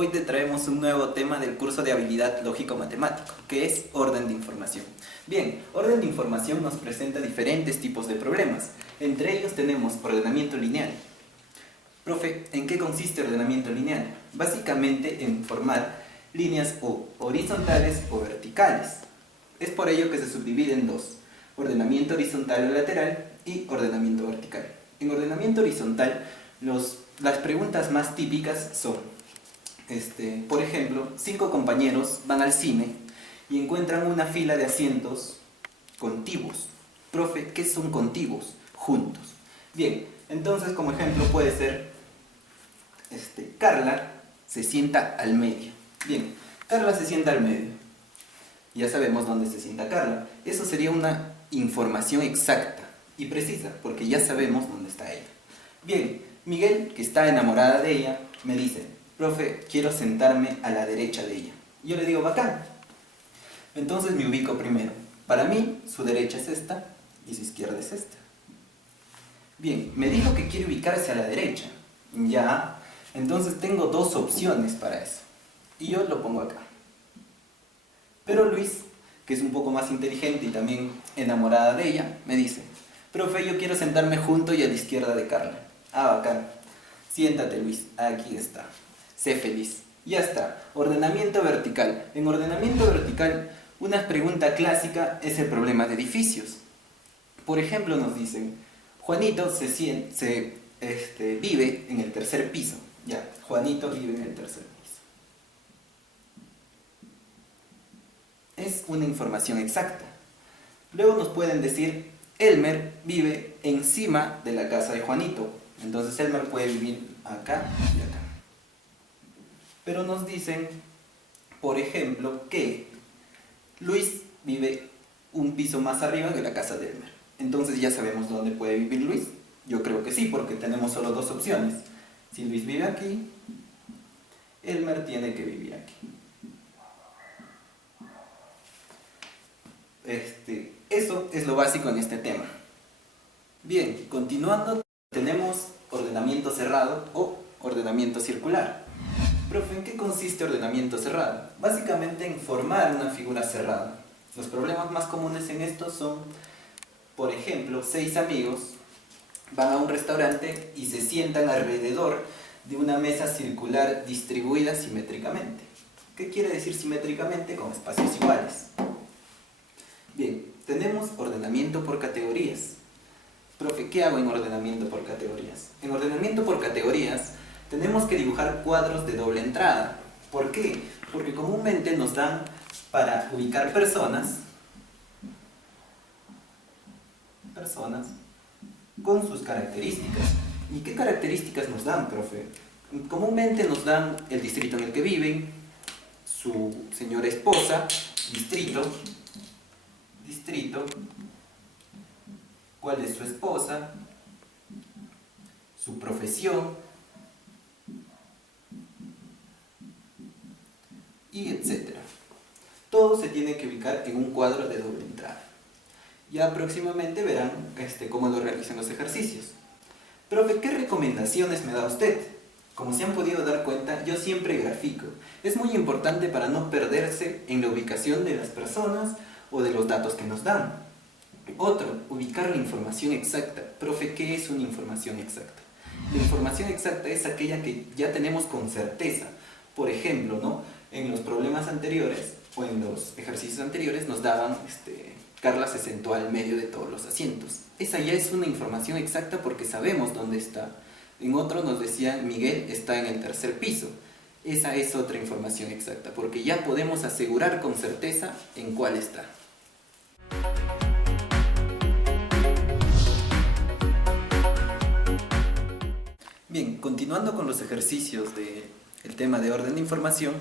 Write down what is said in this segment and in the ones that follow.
hoy te traemos un nuevo tema del curso de habilidad lógico-matemático, que es orden de información. Bien, orden de información nos presenta diferentes tipos de problemas. Entre ellos tenemos ordenamiento lineal. Profe, ¿en qué consiste ordenamiento lineal? Básicamente en formar líneas o horizontales o verticales. Es por ello que se subdivide en dos: ordenamiento horizontal o lateral y ordenamiento vertical. En ordenamiento horizontal, las preguntas más típicas son, por ejemplo, 5 compañeros van al cine y encuentran una fila de asientos contiguos. Profe, ¿qué son contiguos? Juntos. Bien, entonces como ejemplo puede ser, Carla se sienta al medio. Bien, Carla se sienta al medio. Ya sabemos dónde se sienta Carla. Eso sería una información exacta y precisa, porque ya sabemos dónde está ella. Bien, Miguel, que está enamorada de ella, me dice: profe, quiero sentarme a la derecha de ella. Yo le digo: bacán. Entonces me ubico primero. Para mí, su derecha es esta y su izquierda es esta. Bien, me dijo que quiere ubicarse a la derecha. Ya, entonces tengo dos opciones para eso. Y yo lo pongo acá. Pero Luis, que es un poco más inteligente y también enamorada de ella, me dice: profe, yo quiero sentarme junto y a la izquierda de Carla. Ah, bacán. Siéntate, Luis, aquí está. Sé feliz. Ya está. Ordenamiento vertical. En ordenamiento vertical, una pregunta clásica es el problema de edificios. Por ejemplo, nos dicen: Juanito vive en el tercer piso. Ya, Juanito vive en el tercer piso. Es una información exacta. Luego nos pueden decir: Elmer vive encima de la casa de Juanito. Entonces Elmer puede vivir acá y acá. Pero nos dicen, por ejemplo, que Luis vive un piso más arriba de la casa de Elmer. Entonces ya sabemos dónde puede vivir Luis. Yo creo que sí, porque tenemos solo dos opciones. Si Luis vive aquí, Elmer tiene que vivir aquí. Eso es lo básico en este tema. Bien, continuando, tenemos ordenamiento cerrado o ordenamiento circular. Profe, ¿en qué consiste ordenamiento cerrado? Básicamente en formar una figura cerrada. Los problemas más comunes en esto son, por ejemplo, 6 amigos van a un restaurante y se sientan alrededor de una mesa circular distribuida simétricamente. ¿Qué quiere decir simétricamente? Con espacios iguales. Bien, tenemos ordenamiento por categorías. Profe, ¿qué hago en ordenamiento por categorías? En ordenamiento por categorías tenemos que dibujar cuadros de doble entrada. ¿Por qué? Porque comúnmente nos dan para ubicar personas con sus características. ¿Y qué características nos dan, profe? Comúnmente nos dan el distrito en el que viven, su señora esposa, distrito, cuál es su esposa, su profesión, y etcétera. Todo se tiene que ubicar en un cuadro de doble entrada. Ya próximamente verán cómo lo realizan los ejercicios. Profe, ¿qué recomendaciones me da usted? Como se han podido dar cuenta, yo siempre grafico. Es muy importante para no perderse en la ubicación de las personas o de los datos que nos dan. Otro, ubicar la información exacta. Profe, ¿qué es una información exacta? La información exacta es aquella que ya tenemos con certeza. Por ejemplo, ¿no? En los problemas anteriores o en los ejercicios anteriores nos daban, Carla se sentó al medio de todos los asientos. Esa ya es una información exacta porque sabemos dónde está. En otro nos decían: Miguel está en el tercer piso. Esa es otra información exacta porque ya podemos asegurar con certeza en cuál está. Bien, continuando con los ejercicios del tema de orden de información,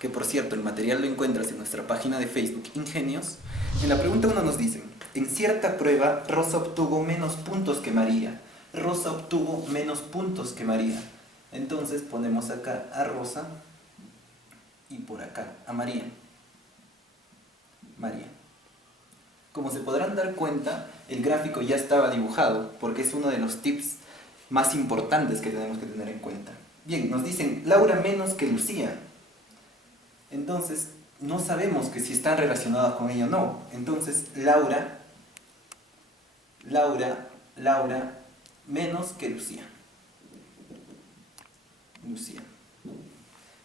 que por cierto el material lo encuentras en nuestra página de Facebook Ingenios, en la pregunta 1 nos dicen: en cierta prueba Rosa obtuvo menos puntos que María. Rosa obtuvo menos puntos que María. Entonces ponemos acá a Rosa y por acá a María. Como se podrán dar cuenta, el gráfico ya estaba dibujado porque es uno de los tips más importantes que tenemos que tener en cuenta. Bien, nos dicen Laura menos que Lucía. Entonces, no sabemos que si están relacionadas con ella o no. Entonces, Laura menos que Lucía. Lucía.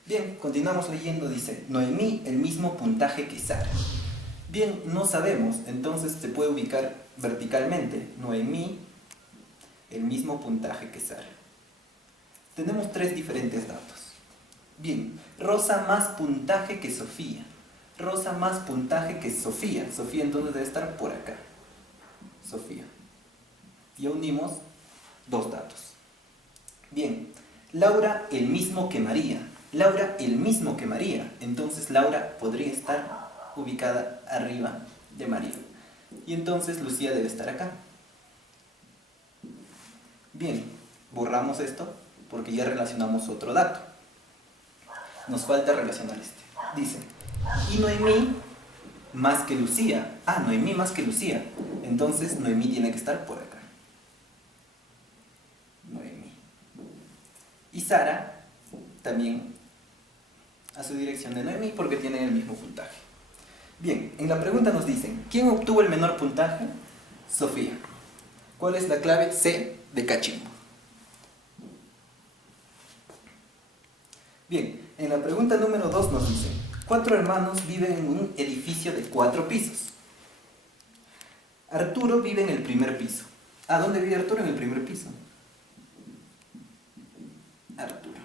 Bien, continuamos leyendo, dice, Noemí el mismo puntaje que Sara. Bien, no sabemos, entonces se puede ubicar verticalmente. Noemí el mismo puntaje que Sara. Tenemos 3 diferentes datos. Bien, Rosa más puntaje que Sofía. Rosa más puntaje que Sofía. Sofía entonces debe estar por acá. Sofía. Ya unimos 2 datos. Bien, Laura el mismo que María. Laura el mismo que María. Entonces Laura podría estar ubicada arriba de María. Y entonces Lucía debe estar acá. Bien, borramos esto porque ya relacionamos otro dato. Nos falta relacionar este. Dice, y Noemí más que Lucía. Ah, Noemí más que Lucía. Entonces Noemí tiene que estar por acá. Noemí. Y Sara también a su dirección de Noemí porque tienen el mismo puntaje. Bien, en la pregunta nos dicen, ¿quién obtuvo el menor puntaje? Sofía. ¿Cuál es la clave? C de cachimbo. Bien, en la pregunta número 2 nos dicen, 4 hermanos viven en un edificio de 4 pisos. Arturo vive en el primer piso. ¿A dónde vive Arturo? En el primer piso. Arturo.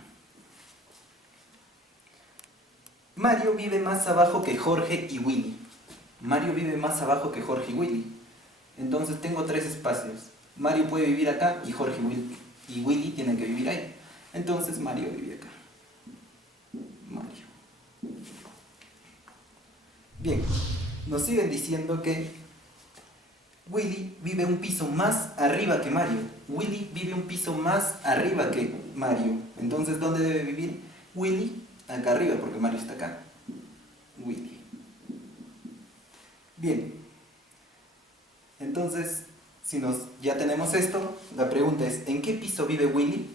Mario vive más abajo que Jorge y Willy. Mario vive más abajo que Jorge y Willy. Entonces tengo 3 espacios. Mario puede vivir acá y Jorge y Willy tienen que vivir ahí. Entonces Mario vive acá. Mario. Bien, nos siguen diciendo que Willy vive un piso más arriba que Mario. Willy vive un piso más arriba que Mario. Entonces, ¿dónde debe vivir Willy? Acá arriba, porque Mario está acá. Willy. Bien. Entonces, ya tenemos esto, la pregunta es, ¿en qué piso vive Willy?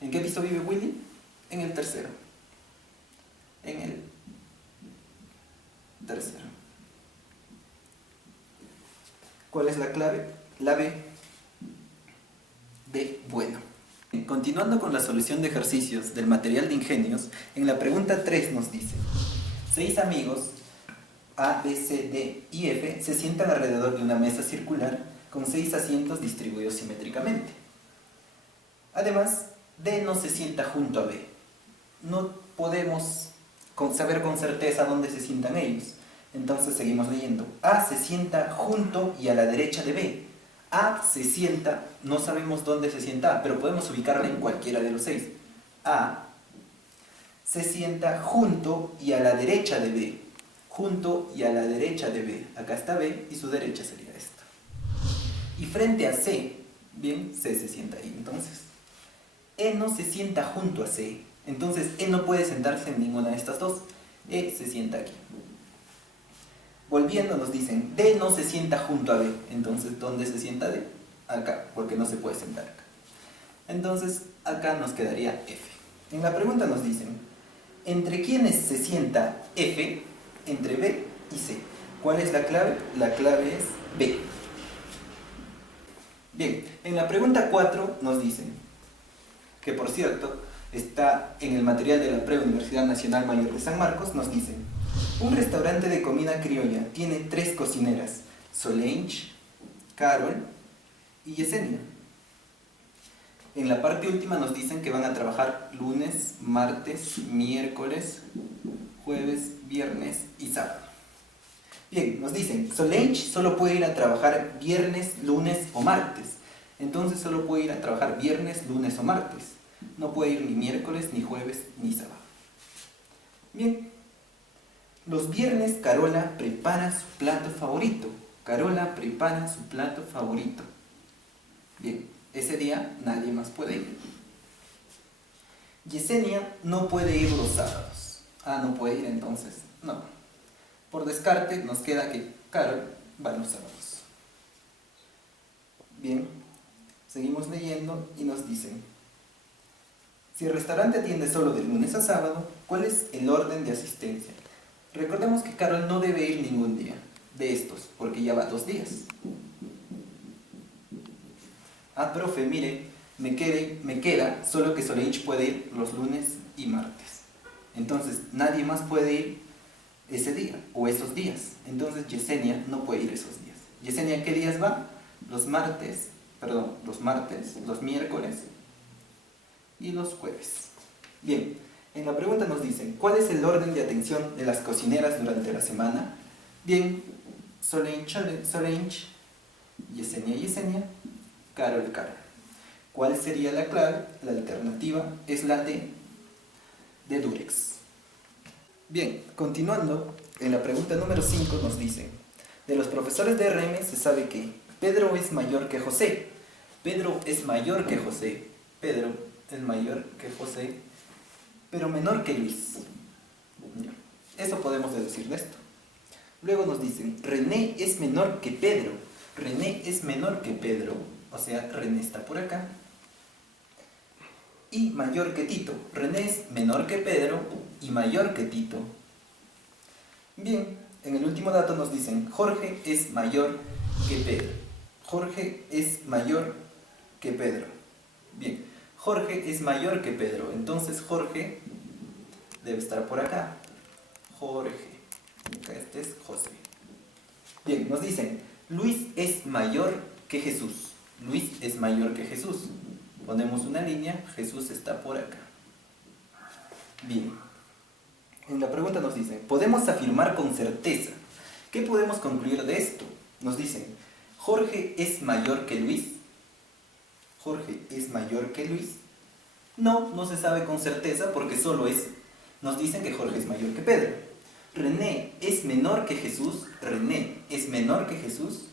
¿En qué piso vive Willy? En el tercero. En el tercero. ¿Cuál es la clave? La B de bueno. Continuando con la solución de ejercicios del material de ingenios, en la pregunta 3 nos dice, 6 amigos A, B, C, D y F se sientan alrededor de una mesa circular con 6 asientos distribuidos simétricamente. Además, D no se sienta junto a B. No podemos saber con certeza dónde se sientan ellos. Entonces seguimos leyendo. A se sienta junto y a la derecha de B. A se sienta, no sabemos dónde se sienta A, pero podemos ubicarla en cualquiera de los 6. A se sienta junto y a la derecha de B. Junto y a la derecha de B. Acá está B y su derecha sería esta. Y frente a C, bien, C se sienta ahí. Entonces, E no se sienta junto a C. Entonces, E no puede sentarse en ninguna de estas dos. E se sienta aquí. Volviendo nos dicen, D no se sienta junto a B. Entonces, ¿dónde se sienta D? Acá, porque no se puede sentar acá. Entonces, acá nos quedaría F. En la pregunta nos dicen, ¿entre quiénes se sienta F? Entre B y C. ¿Cuál es la clave? La clave es B. Bien, en la pregunta 4 nos dicen, que por cierto, está en el material de la Preuniversidad Nacional Mayor de San Marcos, nos dicen, un restaurante de comida criolla tiene 3 cocineras, Solange, Carol y Yesenia. En la parte última nos dicen que van a trabajar lunes, martes, miércoles, jueves, viernes y sábado. Bien, nos dicen, Solange solo puede ir a trabajar viernes, lunes o martes. Entonces solo puede ir a trabajar viernes, lunes o martes. No puede ir ni miércoles, ni jueves, ni sábado. Bien, los viernes Carola prepara su plato favorito. Carola prepara su plato favorito. Bien, ese día nadie más puede ir. Yesenia no puede ir los sábados. Ah, no puede ir entonces. No. Por descarte nos queda que Carol va los sábados. Bien, seguimos leyendo y nos dicen, Si el restaurante atiende solo de lunes a sábado, ¿cuál es el orden de asistencia? Recordemos que Carol no debe ir ningún día de estos, porque ya va 2 días. Ah, profe, mire, me queda solo que Solange puede ir los lunes y martes. Entonces, nadie más puede ir ese día o esos días. Entonces, Yesenia no puede ir esos días. Yesenia, ¿qué días va? Los martes, los miércoles y los jueves. Bien, en la pregunta nos dicen, ¿cuál es el orden de atención de las cocineras durante la semana? Bien, Solange, Yesenia, Carol. ¿Cuál sería la clave? La alternativa es la de Durex. Bien, continuando, en la pregunta número 5 nos dicen, de los profesores de RM se sabe que Pedro es mayor que José. Pedro es mayor que José. Pedro es mayor que José, pero menor que Luis. Eso podemos deducir de esto. Luego nos dicen, René es menor que Pedro. René es menor que Pedro. O sea, René está por acá. Y mayor que Tito. René es menor que Pedro y mayor que Tito. Bien, en el último dato nos dicen, Jorge es mayor que Pedro. Jorge es mayor que Pedro. Bien, Jorge es mayor que Pedro. Entonces Jorge debe estar por acá. Jorge. Este es José. Bien, nos dicen, Luis es mayor que Jesús. Luis es mayor que Jesús. Ponemos una línea, Jesús está por acá. Bien. En la pregunta nos dicen, ¿podemos afirmar con certeza? ¿Qué podemos concluir de esto? Nos dicen, ¿Jorge es mayor que Luis? ¿Jorge es mayor que Luis? No, no se sabe con certeza porque solo es. Nos dicen que Jorge es mayor que Pedro. ¿René es menor que Jesús? ¿René es menor que Jesús?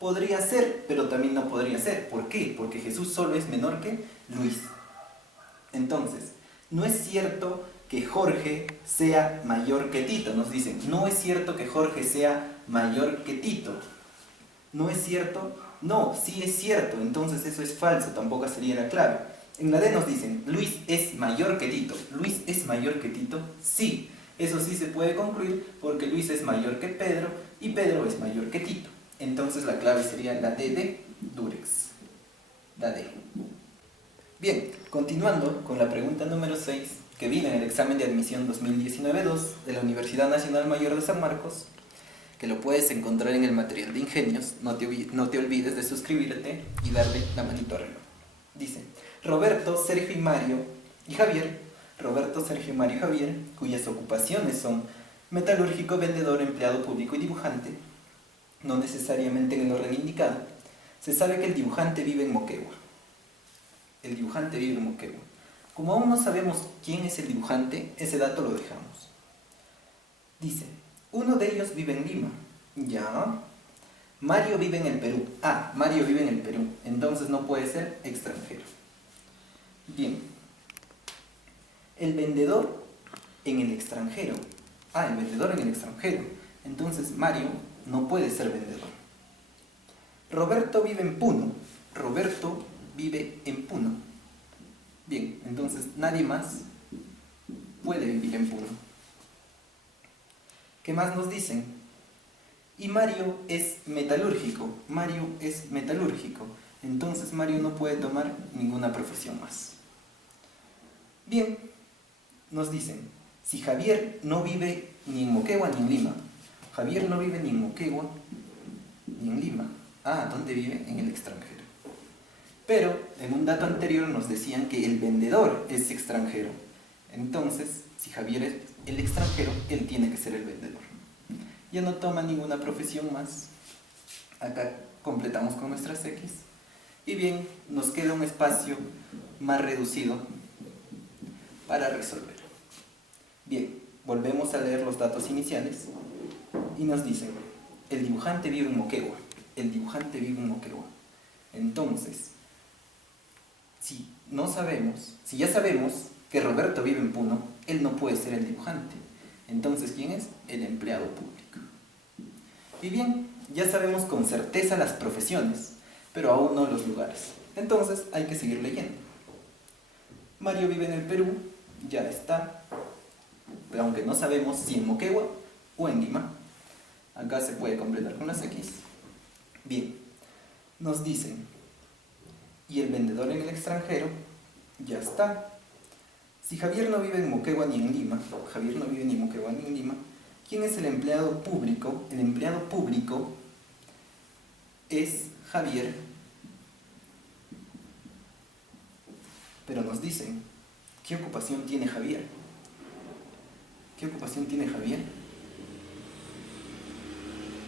Podría ser, pero también no podría ser. ¿Por qué? Porque Jesús solo es menor que Luis. Entonces, no es cierto que Jorge sea mayor que Tito. Nos dicen, no es cierto que Jorge sea mayor que Tito. ¿No es cierto? No, sí es cierto. Entonces eso es falso, tampoco sería la clave. En la D nos dicen, Luis es mayor que Tito. ¿Luis es mayor que Tito? Sí. Eso sí se puede concluir porque Luis es mayor que Pedro y Pedro es mayor que Tito. Entonces la clave sería la D de Durex. La D. Bien, continuando con la pregunta número 6, que viene en el examen de admisión 2019-2 de la Universidad Nacional Mayor de San Marcos, que lo puedes encontrar en el material de ingenios. No te olvides de suscribirte y darle la manito arriba. Dice, Roberto, Sergio y Mario y Javier, cuyas ocupaciones son metalúrgico, vendedor, empleado público y dibujante, no necesariamente en el orden indicado. Se sabe que el dibujante vive en Moquegua. Como aún no sabemos quién es el dibujante, ese dato lo dejamos. Dice, uno de ellos vive en Lima. Ya. Mario vive en el Perú. Ah, Mario vive en el Perú. Entonces no puede ser extranjero. Bien. El vendedor en el extranjero. Ah, el vendedor en el extranjero. Entonces Mario no puede ser vendedor. Roberto vive en Puno. Roberto vive en Puno. Bien, entonces nadie más puede vivir en Puno. ¿Qué más nos dicen? Y Mario es metalúrgico. Entonces Mario no puede tomar ninguna profesión más. Bien, nos dicen, si Javier no vive ni en Moquegua ni en Lima. Javier no vive ni en Moquegua ni en Lima. Ah, ¿dónde vive? En el extranjero. Pero en un dato anterior nos decían que el vendedor es extranjero. Entonces, si Javier es el extranjero, él tiene que ser el vendedor. Ya no toma ninguna profesión más. Acá completamos con nuestras X. Y bien, nos queda un espacio más reducido para resolver. Bien, volvemos a leer los datos iniciales y nos dicen, el dibujante vive en Moquegua. Entonces, si ya sabemos que Roberto vive en Puno, él no puede ser el dibujante. Entonces, ¿quién es? El empleado público. Y bien, ya sabemos con certeza las profesiones, pero aún no los lugares. Entonces, hay que seguir leyendo. Mario vive en el Perú, ya está, pero aunque no sabemos si en Moquegua o en Lima. Acá se puede completar con las X. Bien, nos dicen, y el vendedor en el extranjero, ya está. Si Javier no vive en Moquegua ni en Lima, Javier no vive ni en Moquegua ni en Lima, ¿quién es el empleado público? El empleado público es Javier, pero nos dicen, ¿qué ocupación tiene Javier? ¿Qué ocupación tiene Javier?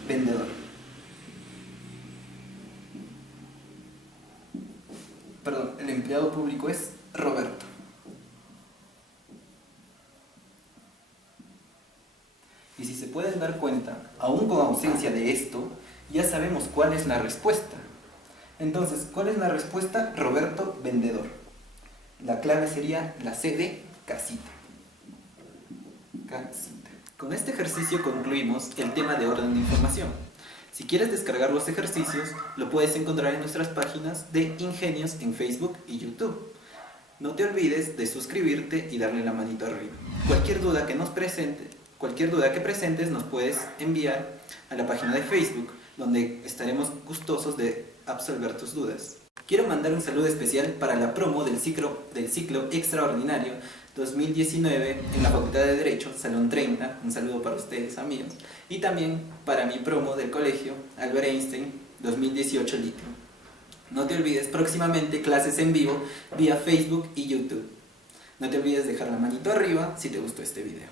Vendedor. Perdón, el empleado público es Roberto. Y si se pueden dar cuenta, aún con ausencia de esto, ya sabemos cuál es la respuesta. Entonces, ¿cuál es la respuesta? Roberto, vendedor. La clave sería la C de casita. Casita. Con este ejercicio concluimos el tema de orden de información. Si quieres descargar los ejercicios, lo puedes encontrar en nuestras páginas de Ingenios en Facebook y YouTube. No te olvides de suscribirte y darle la manito arriba. Cualquier duda que presentes nos puedes enviar a la página de Facebook, donde estaremos gustosos de absolver tus dudas. Quiero mandar un saludo especial para la promo del ciclo extraordinario 2019 en la Facultad de Derecho, Salón 30, un saludo para ustedes amigos, y también para mi promo del colegio Albert Einstein 2018 Litio. No te olvides, próximamente clases en vivo vía Facebook y YouTube. No te olvides dejar la manito arriba si te gustó este video.